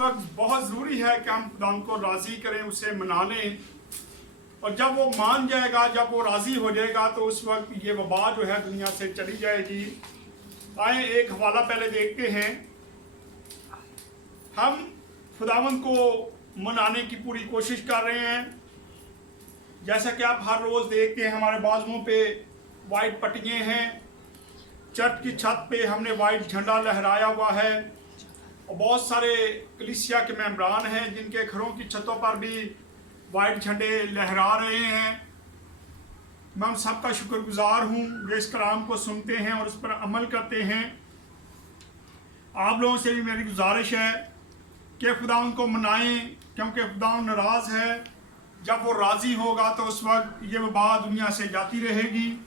वक्त बहुत ज़रूरी है कि हम खुदा को राज़ी करें, उसे मना लें। और जब वो मान जाएगा, जब वो राज़ी हो जाएगा, तो उस वक्त ये वबा जो है दुनिया से चली जाएगी। आए एक हवाला पहले देखते हैं। हम खुदावंद को मनाने की पूरी कोशिश कर रहे हैं। जैसा कि आप हर रोज़ देखते हैं, हमारे बाजुओं पे वाइट पट्टियाँ हैं, चर्च की छत पे हमने वाइट झंडा लहराया हुआ है, और बहुत सारे कलीसिया के मेंबरान हैं जिनके घरों की छतों पर भी वाइट झंडे लहरा रहे हैं। मैं उन सब का शुक्रगुजार हूँ जो इस कलाम को सुनते हैं और उस पर अमल करते हैं। आप लोगों से भी मेरी गुजारिश है कि खुदावंद को मनाएं, क्योंकि खुदावंद नाराज़ है। जब वो राज़ी होगा तो उस वक्त ये वबा दुनिया से जाती रहेगी।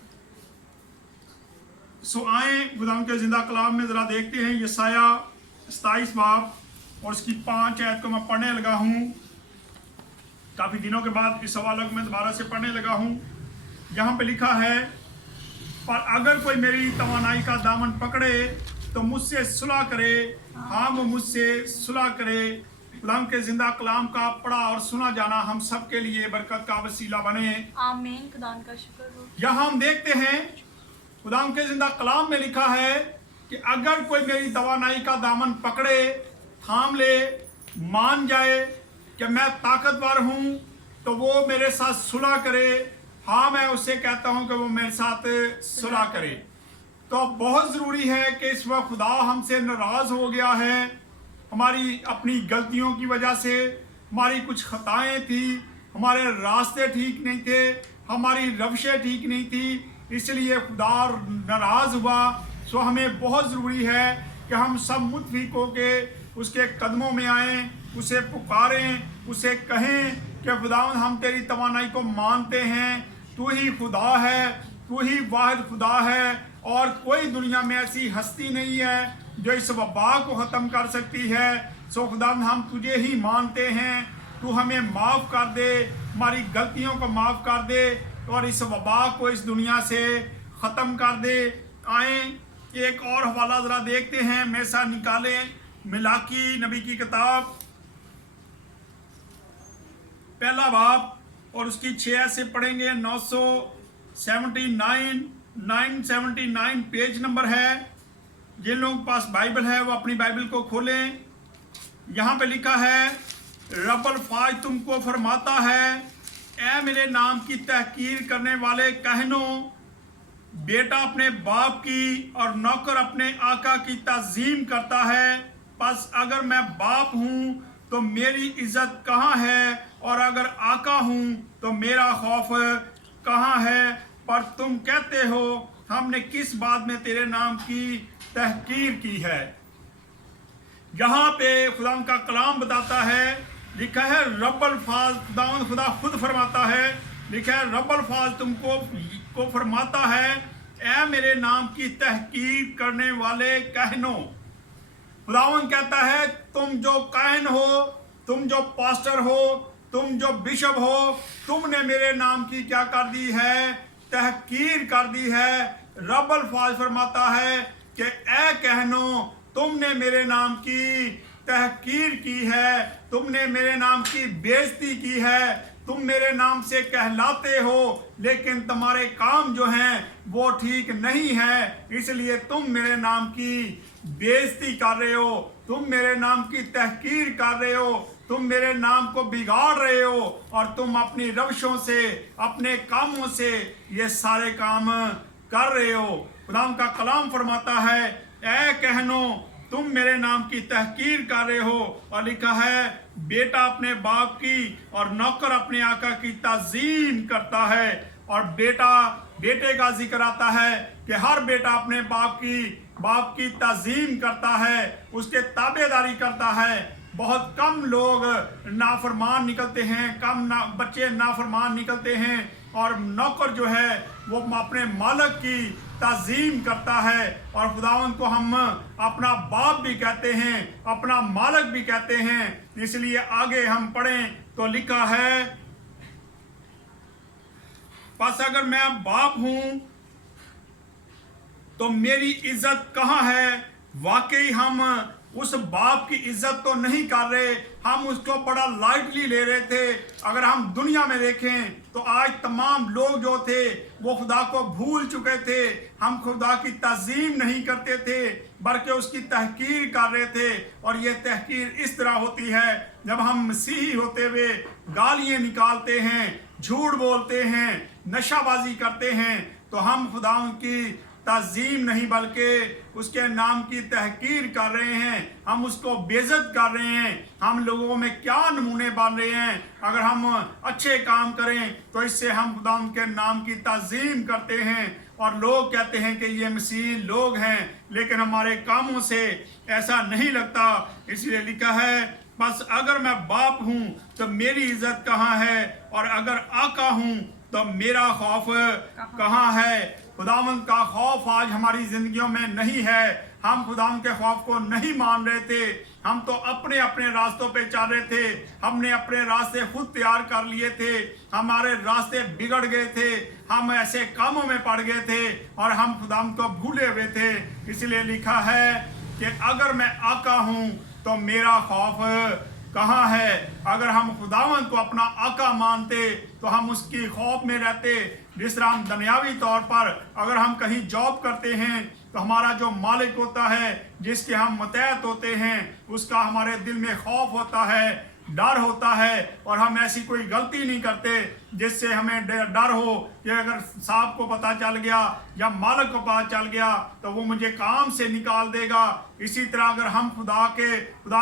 सो आए खुदावंद के ज़िंदा कलाम में ज़रा देखते हैं। यशाया 27 बाब और उसकी 5 आयत को मैं पढ़ने लगा हूँ। काफ़ी दिनों के बाद इस हवाले को मैं दोबारा से पढ़ने लगा हूँ। यहाँ पे लिखा है, पर अगर कोई मेरी तवानाई का दामन पकड़े तो मुझसे सुलह करे। हाँ, वो मुझसे सुलह करे। खुदावंद के जिंदा कलाम का पढ़ा और सुना जाना हम सब के लिए बरकत का वसीला बने। आमीन। खुदावंद का शुक्र हो। यहाँ हम देखते हैं खुदावंद के जिंदा कलाम में लिखा है कि अगर कोई मेरी तवानाई का दामन पकड़े, थाम ले, मान जाए कि मैं ताकतवर हूँ, तो वो मेरे साथ सुलह करे। हाँ, मैं उससे कहता हूँ कि वो मेरे साथ सुलह करे। तो बहुत ज़रूरी है कि इस वक्त खुदा हमसे नाराज़ हो गया है। हमारी अपनी गलतियों की वजह से हमारी कुछ खताएं थी, हमारे रास्ते ठीक नहीं थे, हमारी रवशें ठीक नहीं थी, इसलिए खुदा नाराज़ हुआ। सो हमें बहुत ज़रूरी है कि हम सब मुतफिक होके उसके कदमों में आएँ, उसे पुकारें, उसे कहें कि खुदावंद हम तेरी तवानाई को मानते हैं, तू ही खुदा है, तू ही वाहिद खुदा है, और कोई दुनिया में ऐसी हस्ती नहीं है जो इस वबा को ख़त्म कर सकती है। सो खुदावंद हम तुझे ही मानते हैं, तू हमें माफ़ कर दे, हमारी गलतियों को माफ़ कर दे और इस वबा को इस दुनिया से ख़त्म कर दे। आए एक और हवाला ज़रा देखते हैं। मेरे साथ निकालें मिलाकी नबी की किताब, पहला बाब और उसकी 6 से पढ़ेंगे। 979 पेज नंबर है। जिन लोगों के पास बाइबल है वो अपनी बाइबल को खोलें। यहाँ पे लिखा है, रब्बुल फाज तुमको फरमाता है, ऐ मेरे नाम की तहकीर करने वाले कहनों, बेटा अपने बाप की और नौकर अपने आका की ताज़ीम करता है। बस अगर मैं बाप हूँ तो मेरी इज्जत कहाँ है, और अगर आका हूँ तो मेरा खौफ कहाँ है। पर तुम कहते हो हमने किस बात में तेरे नाम की तहकीर की है। यहाँ पे खुदा का कलाम बताता है, लिखा है रब्बुल फाज, खुदा खुद फरमाता है, लिखा है रब्बुल फाज तुमको फरमाता है, ऐ मेरे नाम की तहकीर करने वाले कहनों। खुदावंद कहता है, तुम जो काहन हो, तुम जो पास्टर हो, तुम जो बिशप हो, तुमने मेरे नाम की क्या कर दी है, तहकीर कर दी है। रब्बुल फाज फरमाता है कि ऐ कहनो, तुमने मेरे नाम की तहकीर की है, तुमने मेरे नाम की बेइज्जती की है, तुम मेरे नाम से कहलाते हो लेकिन तुम्हारे काम जो हैं वो ठीक नहीं है, इसलिए तुम मेरे नाम की बेइज्जती कर रहे हो, तुम मेरे नाम की तहकीर कर रहे हो, तुम मेरे नाम को बिगाड़ रहे हो, और तुम अपनी रवशों से, अपने कामों से ये सारे काम कर रहे हो। खुदा का कलाम फरमाता है, ऐ कहनो तुम मेरे नाम की तहकीर कर रहे हो। और लिखा है, बेटा अपने बाप की और नौकर अपने आका की ताज़ीम करता है। और बेटे का जिक्र आता है कि हर बेटा अपने बाप की ताज़ीम करता है, उसके ताबेदारी करता है। बहुत कम लोग नाफरमान निकलते हैं, बच्चे नाफरमान निकलते हैं, और नौकर जो है वो अपने मालिक की ताज़ीम करता है। और खुदावंद को हम अपना बाप भी कहते हैं, अपना मालिक भी कहते हैं। इसलिए आगे हम पढ़ें तो लिखा है, बस अगर मैं बाप हूं तो मेरी इज्जत कहाँ है। वाकई हम उस बाप की इज्जत तो नहीं कर रहे, हम उसको बड़ा लाइटली ले रहे थे। अगर हम दुनिया में देखें तो आज तमाम लोग जो थे वो खुदा को भूल चुके थे। हम खुदा की तज़ीम नहीं करते थे बल्कि उसकी तहकीर कर रहे थे। और ये तहकीर इस तरह होती है जब हम मसीही होते हुए गालियाँ निकालते हैं, झूठ बोलते हैं, नशाबाजी करते हैं, तो हम खुदा की तज़ीम नहीं बल्कि उसके नाम की तहकीर कर रहे हैं। हम उसको बेइज्जत कर रहे हैं। हम लोगों में क्या नमूने बन रहे हैं। अगर हम अच्छे काम करें तो इससे हम खुदा के नाम की तज़ीम करते हैं और लोग कहते हैं कि ये मसीही लोग हैं, लेकिन हमारे कामों से ऐसा नहीं लगता। इसलिए लिखा है, बस अगर मैं बाप हूँ तो मेरी इज्जत कहाँ है, और अगर आका हूँ तो मेरा खौफ कहाँ है। खुदावंद का खौफ आज हमारी जिंदगियों में नहीं है। हम खुदावंद के खौफ को नहीं मान रहे थे। हम तो अपने अपने रास्तों पे चल रहे थे। हमने अपने रास्ते खुद तैयार कर लिए थे। हमारे रास्ते बिगड़ गए थे। हम ऐसे कामों में पड़ गए थे और हम खुदावंद को भूले हुए थे। इसलिए लिखा है कि अगर मैं आका हूँ तो मेरा खौफ कहाँ है। अगर हम खुदावंद को अपना आका मानते तो हम उसकी खौफ में रहते। जिस तरह हम दुनियावी तौर पर अगर हम कहीं जॉब करते हैं तो हमारा जो मालिक होता है, जिसके हम मतहत होते हैं, उसका हमारे दिल में खौफ होता है, डर होता है, और हम ऐसी कोई गलती नहीं करते जिससे हमें डर हो कि अगर साहब को पता चल गया या मालिक को पता चल गया तो वो मुझे काम से निकाल देगा। इसी तरह अगर हम खुदा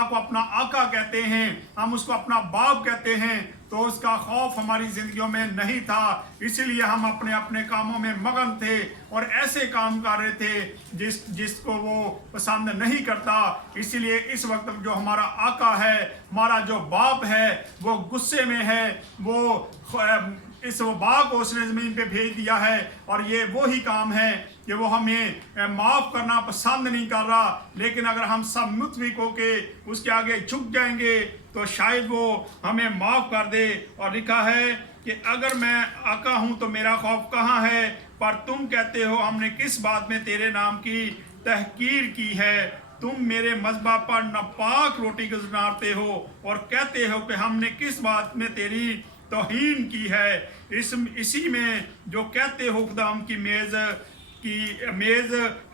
को अपना आका कहते हैं, हम उसको अपना बाप कहते हैं, तो उसका खौफ हमारी जिंदगियों में नहीं था। इसीलिए हम अपने अपने कामों में मगन थे और ऐसे काम कर रहे थे जिसको वो पसंद नहीं करता। इसीलिए इस वक्त जो हमारा आका है, हमारा जो बाप है, वो गुस्से में है। वो इस वबा को उसने ज़मीन पे भेज दिया है और ये वो ही काम है कि वो हमें माफ़ करना पसंद नहीं कर रहा। लेकिन अगर हम सब मुतफिक होके उसके आगे झुक जाएंगे तो शायद वो हमें माफ़ कर दे। और लिखा है कि अगर मैं आका हूँ तो मेरा खौफ कहाँ है, पर तुम कहते हो हमने किस बात में तेरे नाम की तहकीर की है। तुम मेरे मज़बा पर नापाक रोटी गुज़ारते हो और कहते हो कि हमने किस बात में तेरी तौहीन की है। इसी में जो कहते हो खुदाम की मेज़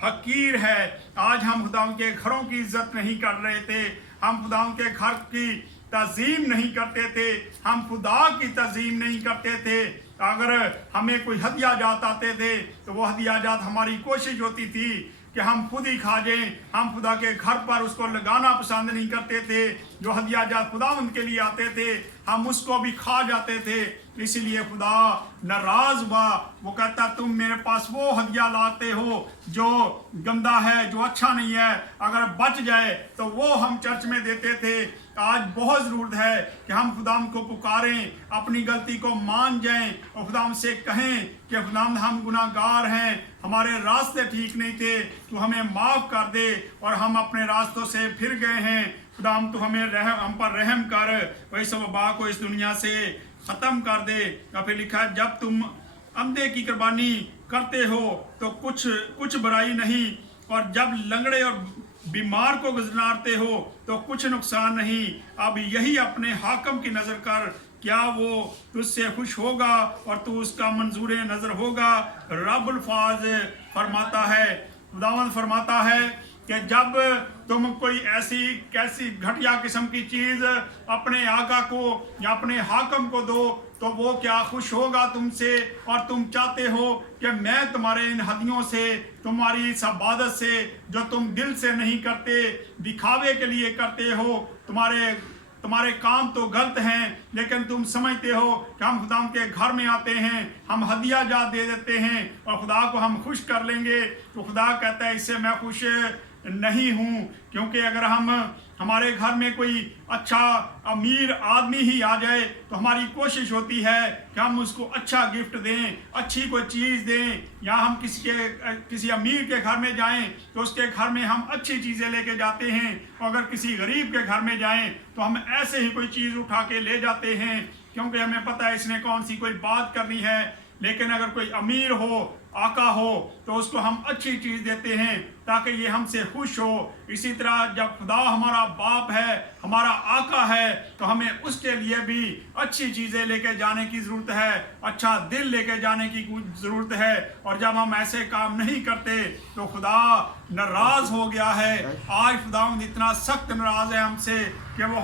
हकीर है। आज हम खुदाम के घरों की इज्जत नहीं कर रहे थे। हम खुदाम के घर की तज़ीम नहीं करते थे। हम खुदा की तज़ीम नहीं करते थे। अगर हमें कोई हदिया जात आते थे तो वो हदिया जात हमारी कोशिश होती थी कि हम खुद ही खा जाएं। हम खुदा के घर पर उसको लगाना पसंद नहीं करते थे। जो हदिया जात खुदा उनके लिए आते थे हम उसको भी खा जाते थे। इसलिए खुदा नाराज हुआ। वो कहता तुम मेरे पास वो हदिया लाते हो जो गंदा है, जो अच्छा नहीं है, अगर बच जाए तो वो हम चर्च में देते थे। आज बहुत ज़रूरत है कि हम खुदाम को पुकारें, अपनी गलती को मान जाएं और खुदाम से कहें कि खुदाम हम गुनाहगार हैं, हमारे रास्ते ठीक नहीं थे, तू हमें माफ़ कर दे और हम अपने रास्तों से फिर गए हैं। खुदाम तू हम पर रहम कर, वैसे वबा को इस दुनिया से ख़त्म कर दे। या फिर लिखा जब तुम अंधे की कुर्बानी करते हो तो कुछ बुराई नहीं, और जब लंगड़े और बीमार को गुज़ारते हो तो कुछ नुकसान नहीं। अब यही अपने हाकम की नज़र कर, क्या वो तुझसे खुश होगा और तू उसका मंजूर नज़र होगा। रब्बुल फाज फरमाता है, खुदावंद फरमाता है कि जब तुम कोई कैसी घटिया किस्म की चीज़ अपने आका को या अपने हाकम को दो तो वो क्या खुश होगा तुमसे। और तुम चाहते हो कि मैं तुम्हारे इन हदियों से, तुम्हारी इस इबादत से जो तुम दिल से नहीं करते, दिखावे के लिए करते हो, तुम्हारे काम तो गलत हैं, लेकिन तुम समझते हो कि हम खुदा के घर में आते हैं, हम हदिया जात दे देते हैं और खुदा को हम खुश कर लेंगे। तो खुदा कहता है इससे मैं खुश नहीं हूँ। क्योंकि अगर हमारे घर में कोई अच्छा अमीर आदमी ही आ जाए तो हमारी कोशिश होती है कि हम उसको अच्छा गिफ्ट दें, अच्छी कोई चीज़ दें, या हम किसी अमीर के घर में जाएं तो उसके घर में हम अच्छी चीज़ें लेके जाते हैं। और अगर किसी गरीब के घर में जाएं तो हम ऐसे ही कोई चीज़ उठा के ले जाते हैं क्योंकि हमें पता है इसने कौन सी कोई बात करनी है। लेकिन अगर कोई अमीर हो, आका हो, तो उसको हम अच्छी चीज़ देते हैं, ताकि ये हमसे खुश हो। इसी तरह जब खुदा हमारा बाप है, हमारा आका है, तो हमें उसके लिए भी अच्छी चीज़ें लेके जाने की ज़रूरत है, अच्छा दिल लेके जाने की ज़रूरत है। और जब हम ऐसे काम नहीं करते तो खुदा नाराज़ हो गया है। आज खुदावंद इतना सख्त नाराज़ है हमसे कि वो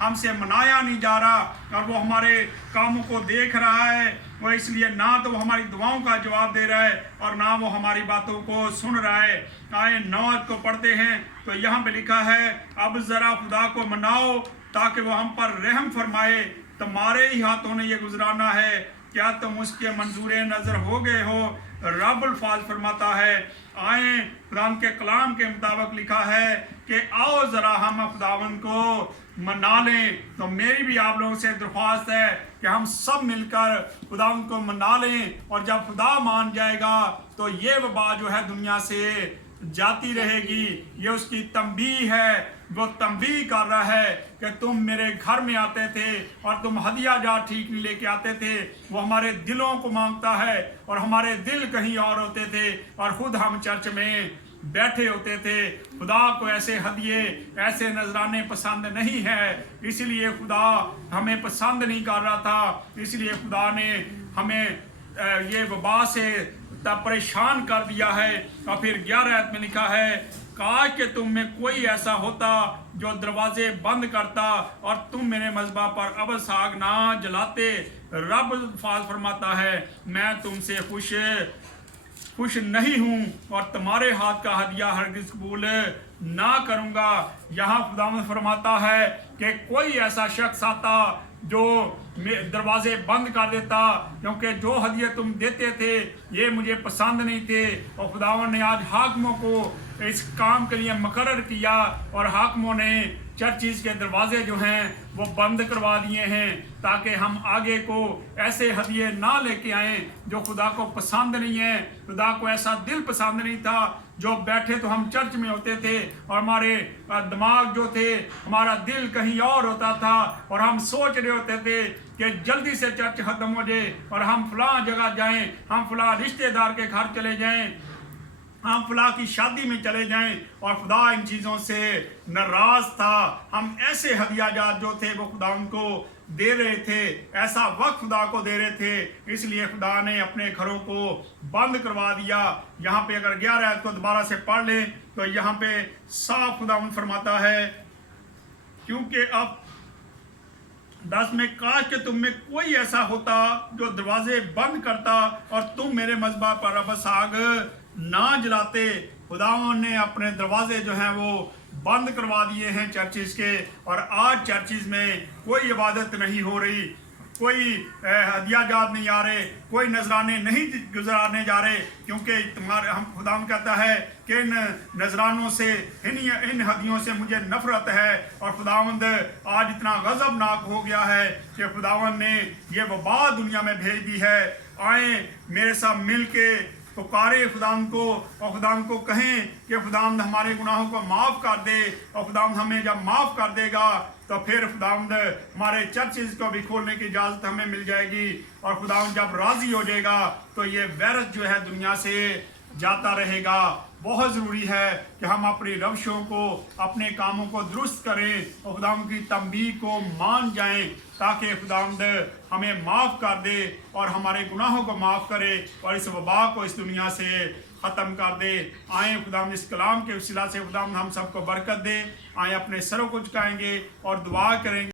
हमसे मनाया नहीं जा रहा, और वो हमारे कामों को देख रहा है। वो इसलिए ना तो वो हमारी दुआओं का जवाब दे रहा है और ना वो हमारी बातों को सुन रहा है। आए 9 को पढ़ते हैं तो यहाँ पे लिखा है, अब ज़रा खुदा को मनाओ ताकि वो हम पर रहम फरमाए, तुम्हारे ही हाथों ने ये गुजराना है, क्या तुम उसके मंजूर नज़र हो गए हो। रब्बुल फाज फरमाता है, आए खुदा के कलाम के मुताबिक लिखा है कि आओ ज़रा हम खुदावन को मना लें। तो मेरी भी आप लोगों से दरख्वास्त है कि हम सब मिलकर खुदावन को मना लें, और जब खुदा मान जाएगा तो ये वबा जो है दुनिया से जाती रहेगी। ये उसकी तंबीह है, वो तंबीह कर रहा है कि तुम मेरे घर में आते थे और तुम हदिया जा ठीक नहीं लेके आते थे। वो हमारे दिलों को मांगता है और हमारे दिल कहीं और होते थे, और खुद हम चर्च में बैठे होते थे। खुदा को ऐसे हदिये, ऐसे नजराने पसंद नहीं है, इसलिए खुदा हमें पसंद नहीं कर रहा था। इसलिए खुदा ने हमें ये वबा से परेशान कर दिया है। और फिर 11 आयत में लिखा है, काश कि तुम में कोई ऐसा होता जो दरवाजे बंद करता और तुम मेरे मज़बा पर अबस आग ना जलाते। रब फाज फरमाता है, मैं तुमसे खुश नहीं हूँ और तुम्हारे हाथ का हदिया हरगिज़ कबूल ना करूँगा। यहाँ खुदावंद फरमाता है कि कोई ऐसा शख्स आता जो दरवाजे बंद कर देता, क्योंकि जो हदिये तुम देते थे ये मुझे पसंद नहीं थे। और खुदावन ने आज हाकिमों को इस काम के लिए मुकर्रर किया, और हाकिमों ने चर्चिज़ के दरवाजे जो हैं वो बंद करवा दिए हैं, ताकि हम आगे को ऐसे हदिये ना लेके आएँ जो खुदा को पसंद नहीं है। खुदा को ऐसा दिल पसंद नहीं था जो बैठे तो हम चर्च में होते थे और हमारे दिमाग जो थे, हमारा दिल कहीं और होता था, और हम सोच रहे होते थे कि जल्दी से चर्च ख़त्म हो जाए और हम फलां जगह जाएं, हम फलां रिश्तेदार के घर चले जाएं, हम फलां की शादी में चले जाएं। और खुदा इन चीज़ों से नाराज़ था। हम ऐसे हदियाजात जो थे वो खुदा उनको दे रहे थे, ऐसा वक्त खुदा को दे रहे थे, इसलिए खुदा ने अपने घरों को बंद करवा दिया। यहाँ पे अगर 11 आयत को दोबारा से पढ़ लें तो यहाँ पे साफ खुदा फरमाता है, क्योंकि अब 10 में, काश कि तुम में कोई ऐसा होता जो दरवाजे बंद करता और तुम मेरे मज़बा पर अबस आग ना जलाते। खुदावन ने अपने दरवाजे जो हैं वो बंद करवा दिए हैं चर्चिज़ के, और आज चर्चिज़ में कोई इबादत नहीं हो रही, कोई हदियाजात नहीं आ रहे, कोई नजराने नहीं गुजारने जा रहे, क्योंकि तुम्हारे हम खुदावन कहता है कि इन नजरानों से, इन हदियों से मुझे नफरत है। और खुदावंद आज इतना गज़बनाक हो गया है कि खुदावंद ने ये वबा दुनिया में भेज दी है। आए मेरे साथ मिल के पुकारे खुदावंद को, और खुदावंद को कहें कि खुदावंद हमारे गुनाहों को माफ़ कर दे। और खुदावंद हमें जब माफ़ कर देगा तो फिर खुदावंद हमारे चर्चिज़ को भी खोलने की इजाज़त हमें मिल जाएगी। और खुदावंद जब राज़ी हो जाएगा तो ये वायरस जो है दुनिया से जाता रहेगा। बहुत ज़रूरी है कि हम अपनी रवशों को, अपने कामों को दुरुस्त करें और खुदावंद की तंबीह को मान जाएं, ताकि खुदावंद हमें माफ़ कर दे और हमारे गुनाहों को माफ़ करे और इस वबा को इस दुनिया से ख़त्म कर दे। आए खुदावंद इस कलाम के वसीला से खुदावंद हम सबको बरकत दे। आए अपने सरों को झुकाएंगे और दुआ करेंगे।